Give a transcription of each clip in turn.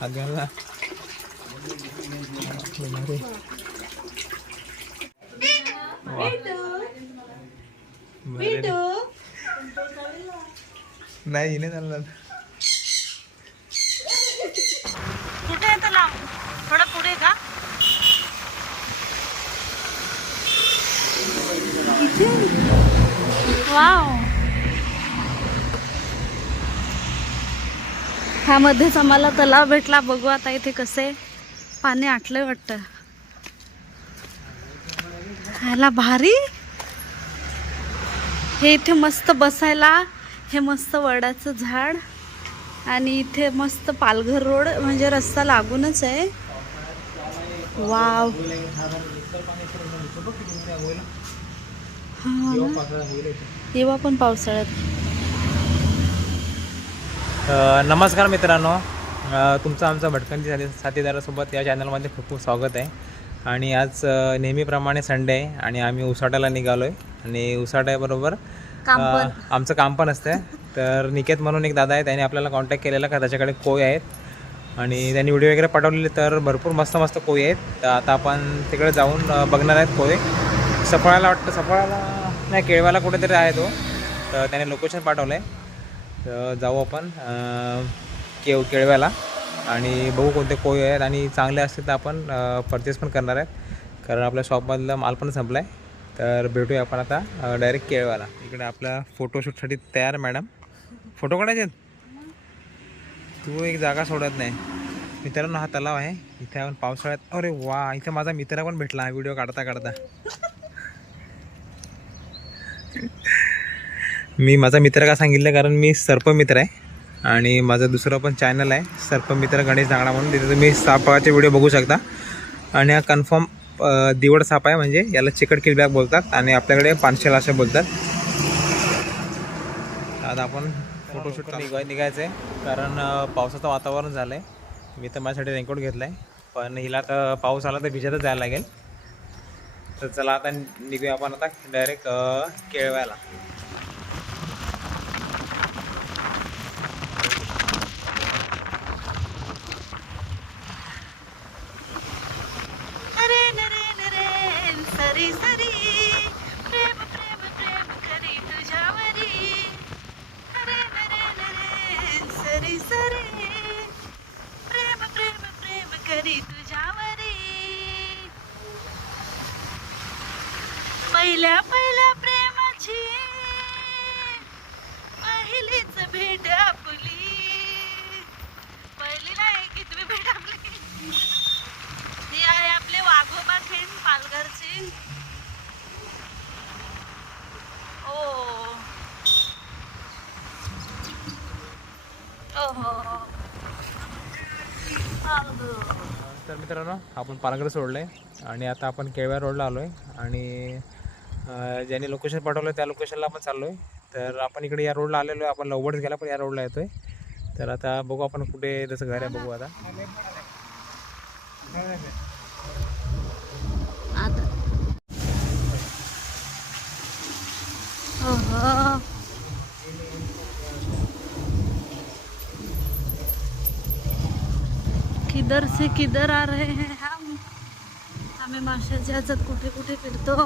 agala lemari Bidu. Bidu. Nah ini kan वाव. ह्यामध्येच आम्हाला तलाव भेटला. बघू आता इथे कसे पाणी आटलं वाटतं. ह्याला भारी. हे इथे मस्त बसायला. हे मस्त वडाचं झाड. आणि इथे मस्त पालघर रोड म्हणजे रस्ता लागूनच आहे. वाव. ना. येवा पण पावसाळ्यात. अ, नमस्कार मित्रांनो. तुमचं आमचं भटकंती साथी साथीदारासोबत या चॅनलमध्ये खूप खूप स्वागत आहे. आणि आज नेहमीप्रमाणे संडे आहे आणि आम्ही उसाटाला निघालो आहे आणि उसाट्याबरोबर. आमचं काम पण असतं तर निकेत म्हणून एक दादा आहे. त्याने आपल्याला कॉन्टॅक्ट केलेला का? त्याच्याकडे कोय आहेत. आणि त्यांनी व्हिडिओ वगैरे पाठवलेले. तर भरपूर मस्त मस्त कोय आहेत. तर आता आपण तिकडे जाऊन बघणार आहेत कोय सफळाला वाटतं सफळाला नाही केळव्याला कुठेतरी आहे तो. तर त्याने लोकेशन पाठवलं आहे तर जाऊ आपण केव केळव्याला. आणि बघू कोणते कोय आहेत आणि चांगले असतील तर आपण परचेस पण करणार आहेत. कारण आपल्या शॉपमधला माल पण संपला आहे तर भेटूया आपण आता डायरेक्ट केळव्याला इकडे आपल्या फोटोशूटसाठी तयार मॅडम फोटो काढायचे आहेत? तू एक जागा सोडत नाही. मित्रांनो हा तलाव आहे. इथे आपण पावसाळ्यात अरे वा! इथे माझा मित्र पण भेटला व्हिडिओ काढता काढता मी माझा मित्र का सांगितलं? कारण मी सर्पमित्र आहे. आणि माझं दुसरं पण चॅनल आहे. सर्पमित्र गणेश दांगडा म्हणून. तिथे तुम्ही सापाचे व्हिडिओ बघू शकता. आणि हा कन्फर्म दिवड साप आहे. म्हणजे याला चिकट किलबॅग बोलतात आणि आपल्याकडे पानशेला असे बोलतात. आता आपण फोटोशूट निघाय निघायचं आहे कारण पावसाचं वातावरण झालं आहे मी तर माझ्यासाठी रेनकोट घेतला आहे पण हिला तर पाऊस आला तर भिजतच जायला लागेल. तर चला आता निघूया आपण आता डायरेक्ट केळव्याला अरे नरे नरे सरी सरी प्रेम प्रेम प्रेम करी तुझ्यावरी अरे नरे नरे सरी सरी प्रेम प्रेम प्रेम करी तुझ्यावरी पहिल्या पहिल्या प्रेमाची. पहिलीच भेट आपली. पहिली नाही कितवी भेट आपली. हे आहे आपले वाघोबा खिंड पालघरचे. ओ. हो, हो. तर मित्रांनो आपण पालघर सोडलं आहे आणि आता आपण केळव्या रोडला आलो आहे आणि ज्यांनी लोकेशन पाठवलं त्या लोकेशनला आपण चाललो आहे तर आपण इकडे या रोडला आलेलो आहे. आपण लवकरच गेला पण या रोडला येतो आहे तर आता बघू आपण कुठे जसं घर आहे बघू आता. किधर से किधर आ रहे हैं हम? आम्ही माशाच्या ह्याच्यात कुठे कुठे फिरतो?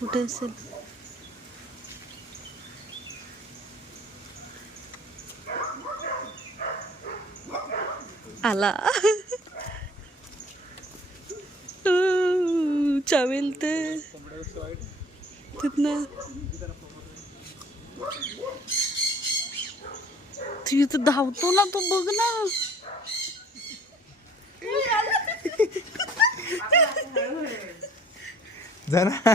कुठे असेल? आला. चावेल ते. तिथनं. तू इथं धावतो ना तो बघ ना. जाना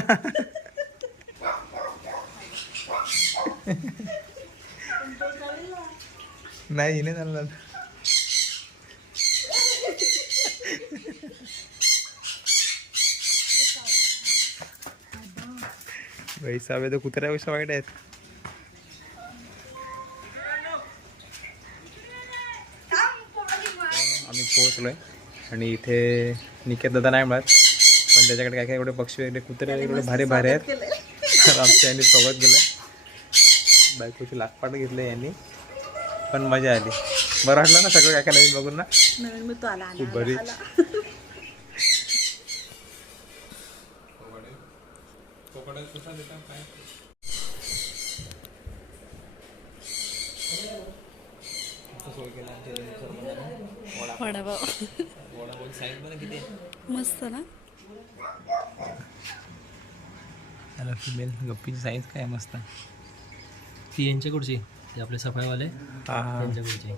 नाही हिने चालणार वैसावे तर कुत्र्या वैसा वाईट आहेत. आम्ही पोहोचलोय आणि इथे निकेत दादा नाही मिळत. पण त्याच्याकडे काय काय एवढे पक्षी वगैरे कुत्रे वगैरे एवढे भारी भारी आहेत. तर आमच्या यांनी स्वागत केलं बायकोची लागपाट घेतलं यांनी. पण मजा आली. बरं वाटलं ना सगळं काय काय नवीन बघून ना? नवीन मी तो आला खूप बरी वडापाव. मस्त ना? त्याला फिमेल गप्पीची साईज काय मस्त. ती यांच्याकडची ते आपले सफाईवाले? हा. त्यांच्याकडची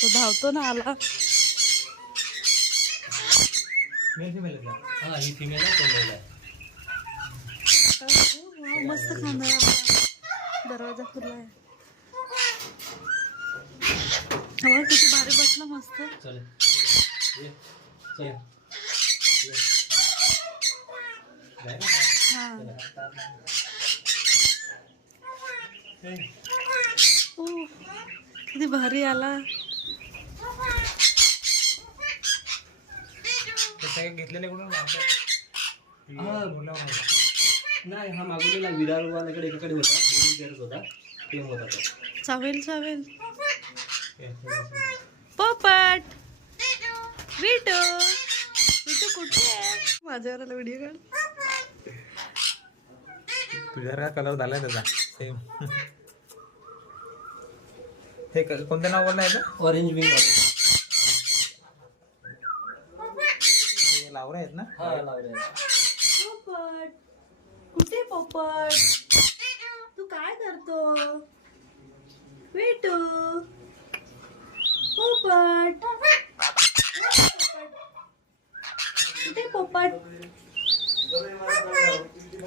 तो धावतो ना आला. हा ही फिमेल आहे तो मेल आहे. वाव, मस्त खांदा. दरवाजा खुला आहे. हवा किती भारी बसला मस्त. हा. किती भारी आला. घेतलेले कुठून? नाही हा मागवलेला विरारवाल्याकडे एकाकडे होता. होता. ते होता चावेल चावेल. पोपट. विटू. विटू कुठे आहे? माझ्यावर आला व्हिडिओ काढ. तुझ्या काय कलर झालाय त्याचा. सेम हे क- कोणतं नाव बोललं आहे ऑरेंज विंग हे लावरे आहेत ना? हा लावले पोपट. कुठे पोपट? तू काय करतो? विटू. पोपट कुठे पोपट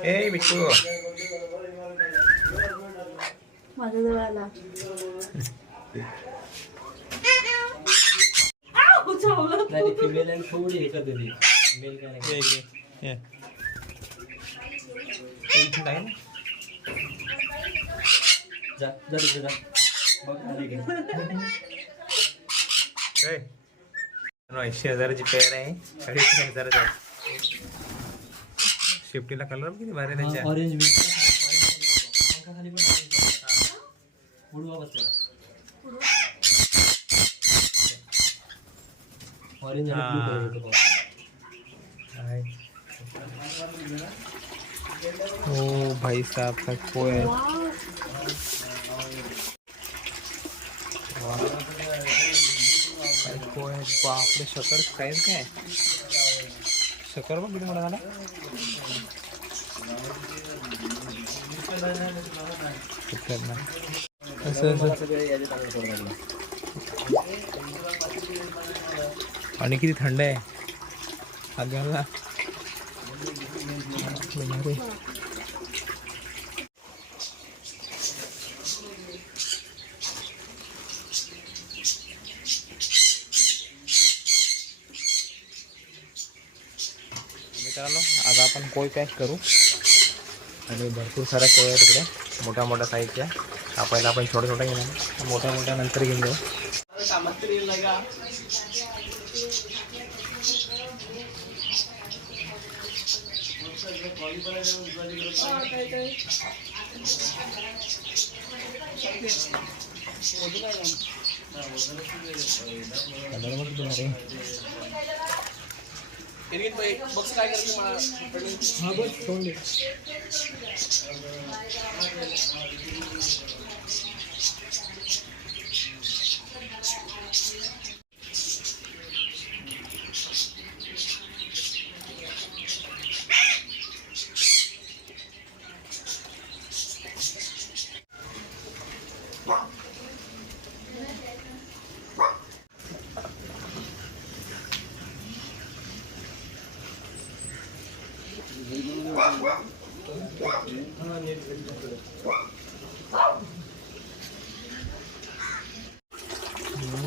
ए बिट्टू माझ्या जवळ आला नाही ती फिमेल आणि थोडी हे करते ती मेल काय नाही ये इकडे. ये. इथे आहे ना? जा जा जा बघ. ऐंशी हजाराची पेअर आहे अडीच हजाराची आहे शिफ्टीला कलर किती भारी आहे त्याच्या ऑरेंज विंग पंखाखाली पण orange आहे. उडवा बस त्याला ऑरेंज आणि ब्लू कलर येतो पंखा. आहे. ओ भाई साहब काय कोय आहे. काय कोय आहे. बापरे शकर साईज काय शकर बघ किती मोठा झाला. पाणी किती थंड आहे. हात घाल ना भारी. मित्रांनो आता आपण कोय पॅक करू. आणि भरपूर साऱ्या कोय आहेत तिकडे मोठ्या मोठ्या साईजच्या कापायला आपण छोट्या छोट्या घेणार. मोठ्या मोठ्या नंतर घेऊन जाऊ. कलर बघ काय करते मला हा बस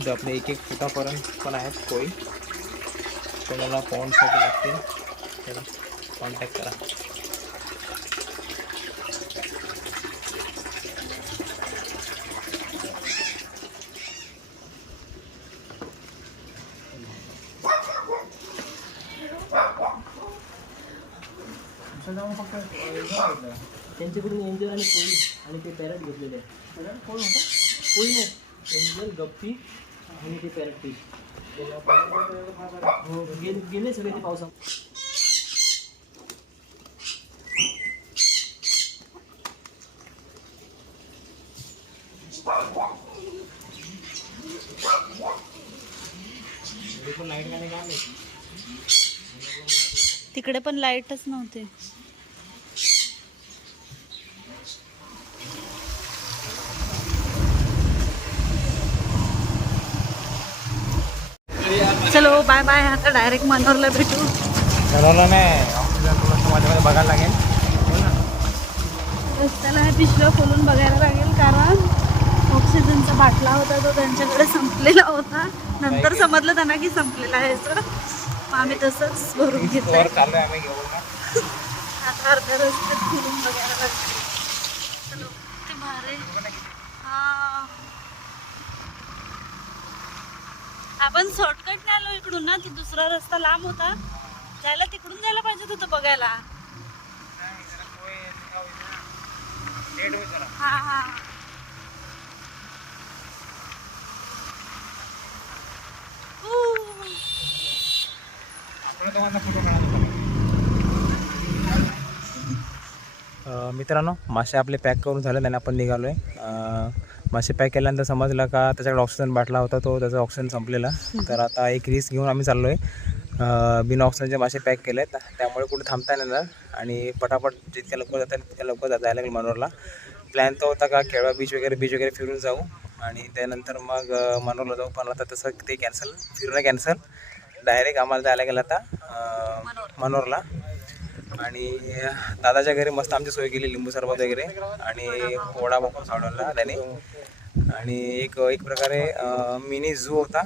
सोडून दे. हम्म, ते आपले एक एक फुटापर्यंत पण आहेत कोळी तुम्हाला पॉन्डसाठी लागतील तर कॉन्टॅक्ट करा। त्यांच्याकडून एंजल आणि कोळी आणि ते पॅरट घेतलेले आहे कोण होतं कोळी नाही. एंजल गप्पी आणि ते फिश गेले सगळे ते पावसा तिकडे पण लाईटच नव्हते. चलो बाय बाय आता डायरेक्ट मनोरला भेटू. ठरवलं नाही ऑक्सिजन थोडंसं मध्ये मध्ये बघायला लागेल. रस्त्याला ह्या पिशव्या खोलून बघायला लागेल कारण ऑक्सिजनचा बाटला होता तो त्यांच्याकडे संपलेला होता. नंतर समजलं त्यांना की संपलेला आहे सर आम्ही तसंच भरून ना. आता अर्ध्या रस्त्यात फिरून बघायला लागते चलो ते भारी. हा. आपण शॉर्टकट नाही आलो इकडून ना तो दुसरा रस्ता लांब होता. जायला तिकडून जायला पाहिजे होतं बघायला. हा हा. मित्रांनो मासे आपले पॅक करून झाले त्याने आपण निघालो आहे मासे पॅक केल्यानंतर समजलं का त्याच्याकडे ऑक्सिजन बाटला होता तो त्याचा ऑक्सिजन संपलेला. तर आता एक रिस्क घेऊन आम्ही चाललो आहे बिना ऑक्सिजनचे मासे पॅक केले आहेत त्यामुळे कुठे थांबता येणार आणि पटापट जितक्या लवकर जाता येईल तितक्या लवकर जायला लागेल मनोरला प्लॅन तर होता का केळवा बीच वगैरे बीच वगैरे फिरून जाऊ. आणि त्यानंतर मग मनोरला जाऊ. पण आता तसं ते कॅन्सल फिरणं कॅन्सल डायरेक्ट आम्हाला जायला गेलं आता मनोरला आणि दादाच्या घरी मस्त आमची सोय केली लिंबू सरबत वगैरे आणि पोळा बघून सावडवला त्याने. आणि एक एक प्रकारे मिनी झू होता.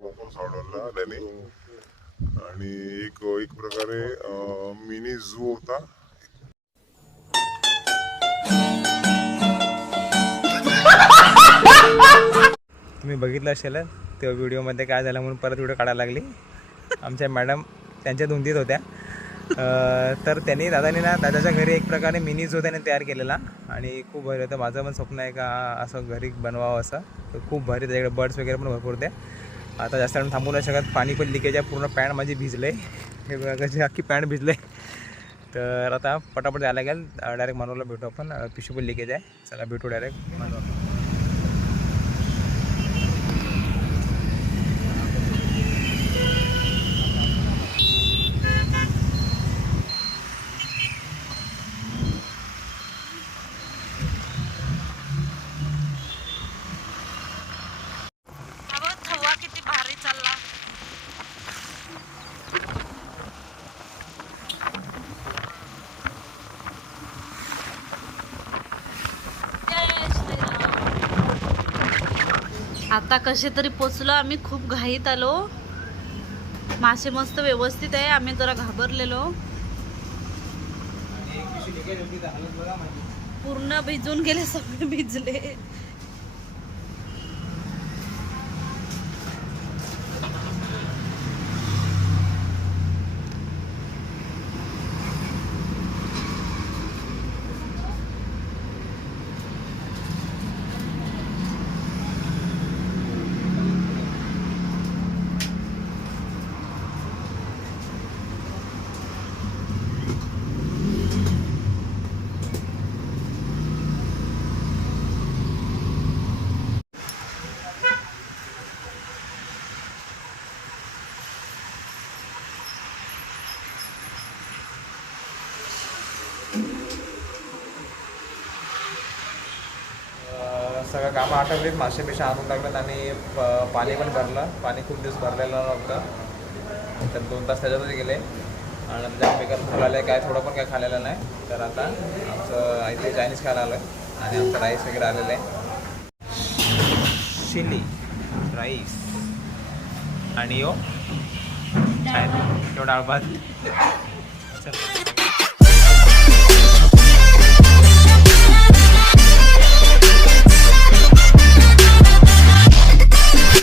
त्याने. आणि एक एक प्रकारे मिनी झू होता. तुम्ही बघितलं असेल त्या व्हिडिओमध्ये काय झालं म्हणून परत व्हिडिओ काढायला लागली. आमच्या मॅडम त्यांच्या धुंदीत होत्या. तर त्यांनी दादाने ना दादाच्या घरी एक प्रकारे मिनी जो त्याने तयार केलेला. आणि खूप भारी होतं. माझं पण स्वप्न आहे का असं घरी बनवावं असं. तर खूप भारी त्याच्याकडे बर्ड्स वगैरे पण भरपूर होते. आता जास्त वेळ थांबू नाही शकत. पाणी पण लिकेज आहे. पूर्ण पॅन्ट माझी भिजले हे बघा कशी अख्खी पॅन्ट भिजले तर आता पटापट जायला लागेल. डायरेक्ट मनोला भेटू आपण. पिशू पण लिकेज आहे. चला भेटू डायरेक्ट मनोला आता कसे तरी पोचलो आम्ही खूप घाईत आलो. मासे मस्त व्यवस्थित आहे आम्ही जरा घाबरलेलो. पूर्ण भिजून गेले सगळे भिजले. सगळं कामं आटवलीत मासे बिशे आणून टाकलेत आणि प- पाणी पण भरलं. पाणी खूप दिवस भरलेलं नव्हतं. तर दोन तास त्याच्यातच गेले. आणि त्याच्या बेकार भूक आलं काय थोडं पण काय खाल्लेलं नाही. तर आता आमचं इथे चायनीज खायला आलं आहे आणि आमचं राईस वगैरे आलेलं आहे. चिली राईस आणि यो? तेवढा आभार चल.